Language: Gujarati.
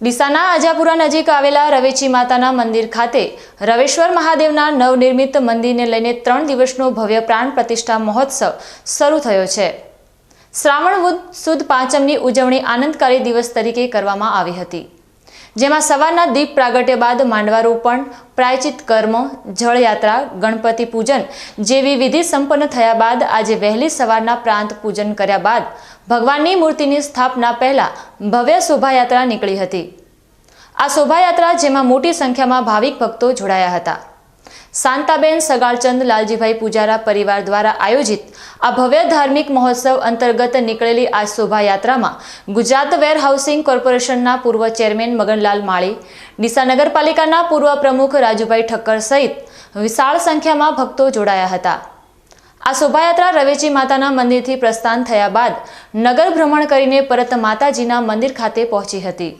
ડીસાના આજાપુરા નજીક આવેલા રવેચી માતાના મંદિર ખાતે રવેશ્વર મહાદેવના નવનિર્મિત મંદિરને લઈને ત્રણ દિવસનો ભવ્ય પ્રાણ પ્રતિષ્ઠા મહોત્સવ શરૂ થયો છે. શ્રાવણ સુદ પાંચમની ઉજવણી આનંદકારી દિવસ તરીકે કરવામાં આવી હતી. જેમાં સવારના દીપ પ્રાગટ્ય બાદ માંડવારોપણ, પ્રાયચિત કર્મ, જળયાત્રા, ગણપતિ પૂજન જેવી વિધિ સંપન્ન થયા બાદ આજે વહેલી સવારના પ્રાંત પૂજન કર્યા બાદ ભગવાનની મૂર્તિની સ્થાપના પહેલા ભવ્ય શોભાયાત્રા નીકળી હતી. આ શોભાયાત્રા જેમાં મોટી સંખ્યામાં ભાવિક ભક્તો જોડાયા હતા. શાંતાબેન સગાળચંદ લાલજીભાઈ પૂજારા પરિવાર દ્વારા આયોજિત આ ભવ્ય ધાર્મિક મહોત્સવ અંતર્ગત નીકળેલી આ શોભાયાત્રામાં ગુજરાત વેર હાઉસિંગ કોર્પોરેશનના પૂર્વ ચેરમેન મગનલાલ માળી, ડીસા નગરપાલિકાના પૂર્વ પ્રમુખ રાજુભાઈ ઠક્કર સહિત વિશાળ સંખ્યામાં ભક્તો જોડાયા હતા. આ શોભાયાત્રા રવેચી માતાના મંદિરથી પ્રસ્થાન થયા બાદ નગર ભ્રમણ કરીને પરત માતાજીના મંદિર ખાતે પહોંચી હતી.